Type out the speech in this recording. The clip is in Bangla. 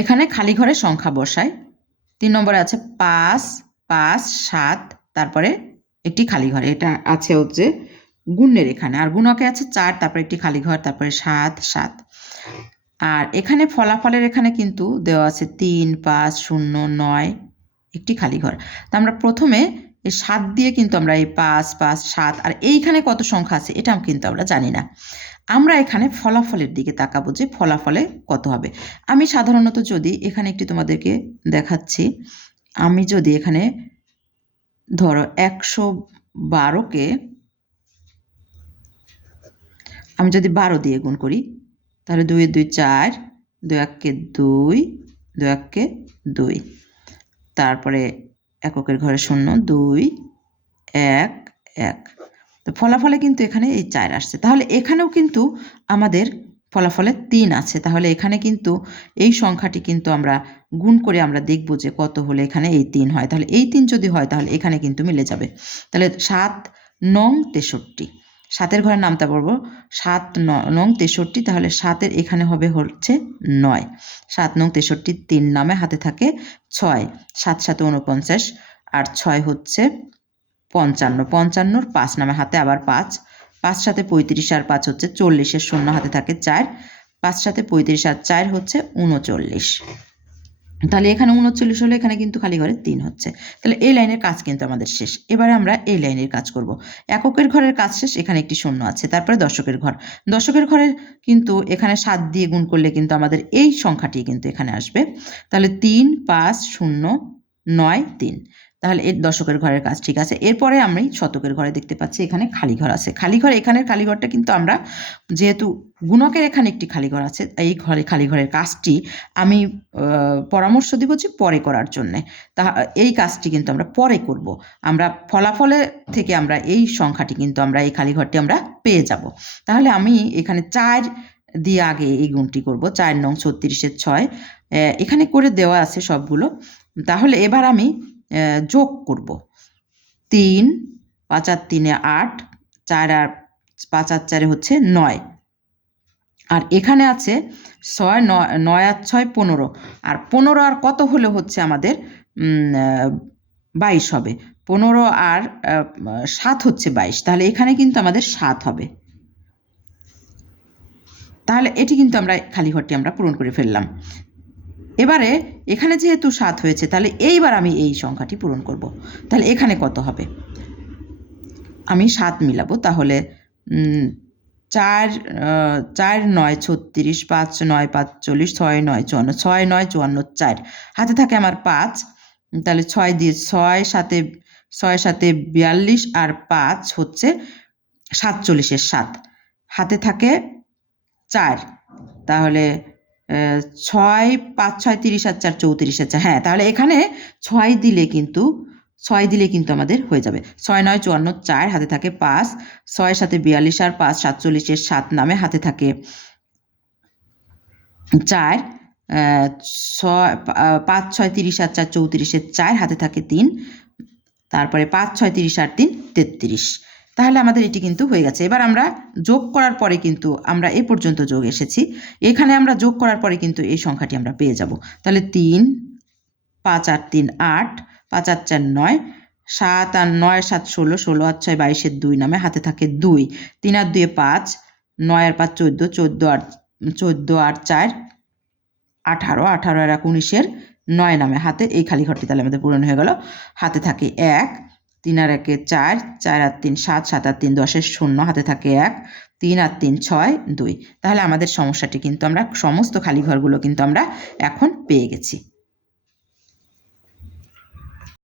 এখানে খালি ঘরের সংখ্যা বসাই। 3 নম্বরে আছে 5, 5, 7, তারপরে একটি খালি ঘর। এটা আছে হচ্ছে গুণের এখানে। আর গুণকে আছে 4, তারপরে একটি খালি ঘর, তারপরে 7, 7। আর এখানে ফলাফলের এখানে কিন্তু দেওয়া আছে 3, 5, 0, 9, একটি খালি ঘর। তো আমরা প্রথমে এই 7 দিয়ে কিন্তু আমরা এই 5, 5, 7 আর এইখানে কত সংখ্যা আছে এটা কিন্তু আমরা জানি না। আমরা এখানে ফলাফলের দিকে তাকাবো যে ফলাফলে কত হবে। আমি সাধারণত যদি এখানে একটি তোমাদেরকে দেখাচ্ছি, আমি যদি এখানে ধরো 112কে আমি যদি 12 দিয়ে গুণ করি, তাহলে 2 এর 2 4, 2 1 2, 2 1 2, তারপরে এককের ঘরে 0, 2, 1, 1। তো ফলাফলে কিন্তু এখানে এই 4 আসছে। তাহলে এখানেও কিন্তু আমাদের ফলাফলে 3 আছে। তাহলে এখানে কিন্তু এই সংখ্যাটি কিন্তু আমরা গুণ করে আমরা দেখব যে কত হলে এখানে এই 3 হয়। তাহলে এই 3 যদি হয় তাহলে এখানে কিন্তু মিলে যাবে। তাহলে 7 নং 63, 7-এর ঘরে নামতে পারবো 7 নং 63, তাহলে 7-এর এখানে হবে হচ্ছে 9। 7 নং 63 3 নামে হাতে থাকে 6, 7 7 49 আর 6 হচ্ছে 55, 55-র 5 নামে হাতে আবার 5, 5 সাথে 35 আর 5 হচ্ছে 40-এর 0 হাতে থাকে 4, 5 সাথে 35 আর 4 হচ্ছে 39। তাহলে এখানে 39 হলে এখানে কিন্তু খালি ঘরে 3 হচ্ছে। তাহলে এই লাইনের কাজ কিন্তু আমাদের শেষ। এবারে আমরা এই লাইনের কাজ করব। এককের ঘরের কাজ শেষ, এখানে একটি 0 আছে, তারপরে দশকের ঘর। দশকের ঘরের কিন্তু এখানে 7 দিয়ে গুণ করলে কিন্তু আমাদের এই সংখ্যাটি কিন্তু এখানে আসবে। তাহলে 3, 5, 0, 9, 3। তাহলে এর দশকের ঘরের কাজ ঠিক আছে। এরপরে আমি শতকের ঘরে দেখতে পাচ্ছি এখানে খালি ঘর আছে। খালি ঘর, এখানের খালি ঘরটা কিন্তু আমরা যেহেতু গুণকের এখানে একটি খালি ঘর আছে, এই ঘরে খালি ঘরের কাজটি আমি পরামর্শ দিব যে পরে করার জন্যে। এই কাজটি কিন্তু আমরা পরে করব। আমরা ফলাফলে থেকে আমরা এই সংখ্যাটি কিন্তু আমরা এই খালি ঘরটি আমরা পেয়ে যাব। তাহলে আমি এখানে 4 দিয়ে আগে এই গুণটি করব। 4 নং 36-এর 6 এখানে করে দেওয়া আছে সবগুলো। তাহলে এবার আমি যোগ করব। 3, 5 আর 3-এ 8, 4 আর 5 আর 4-এ হচ্ছে 9। আর এখানে আছে 6, 9 আর 6 15, আর 15 আর কত হলে হচ্ছে আমাদের 22 হবে। 15 আর 7 হচ্ছে 22, তাহলে এখানে কিন্তু আমাদের 7 হবে। তাহলে এটি কিন্তু আমরা খালি ঘরটি আমরা পূরণ করে ফেললাম। এবারে এখানে যেহেতু 7 হয়েছে, তাহলে এইবার আমি এই সংখ্যাটি পূরণ করব। তাহলে এখানে কত হবে? আমি 7 মিলাবো। তাহলে 4, 4, 9, 36, 5, 9, 45, 6, 9, 54, 6, 9, 54, 4 হাতে থাকে আমার 5। তাহলে 6 দিয়ে 6 সাথে 42 আর 5 হচ্ছে 47-এর 7 হাতে থাকে 4। তাহলে 6, 5, 6, 30 আর 4 34-এর 4। হ্যাঁ, তাহলে এখানে 6 দিলে কিন্তু আমাদের হয়ে যাবে। 6, 9, 54, 4 হাতে থাকে 5, 6 সাথে 42 আর 5 47-এর 7 নামে হাতে থাকে 4, 5, 6, 30 আর 4 34-এর 4 হাতে থাকে 3, তারপরে 5, 6, 30 আর 3 33। তাহলে আমাদের এটি কিন্তু হয়ে গেছে। এবার আমরা যোগ করার পরে কিন্তু আমরা এ পর্যন্ত যোগ এসেছি, এখানে আমরা যোগ করার পরে কিন্তু এই সংখ্যাটি আমরা পেয়ে যাব। তাহলে 3, 5 আর 3 8, 5 আর 4 9, 7 আর 9 7 16, 16 আর 6 22-এর 2 নামে হাতে থাকে 2, 3 আর 2 5, 9 আর 5 14, 14 আর 4 18, 18 আর 1 19-এর 9 নামে হাতে এই খালি ঘরটি তাহলে আমাদের পূরণ হয়ে গেল। হাতে থাকে 1, 3 আর 1 4, 4 আর 3 7, 7 আর 3 10-এর 0 হাতে থাকে 1, 3 আর 3 6 2। তাহলে আমাদের সমস্যাটি কিন্তু আমরা সমস্ত খালি ঘরগুলো কিন্তু আমরা এখন পেয়ে গেছি।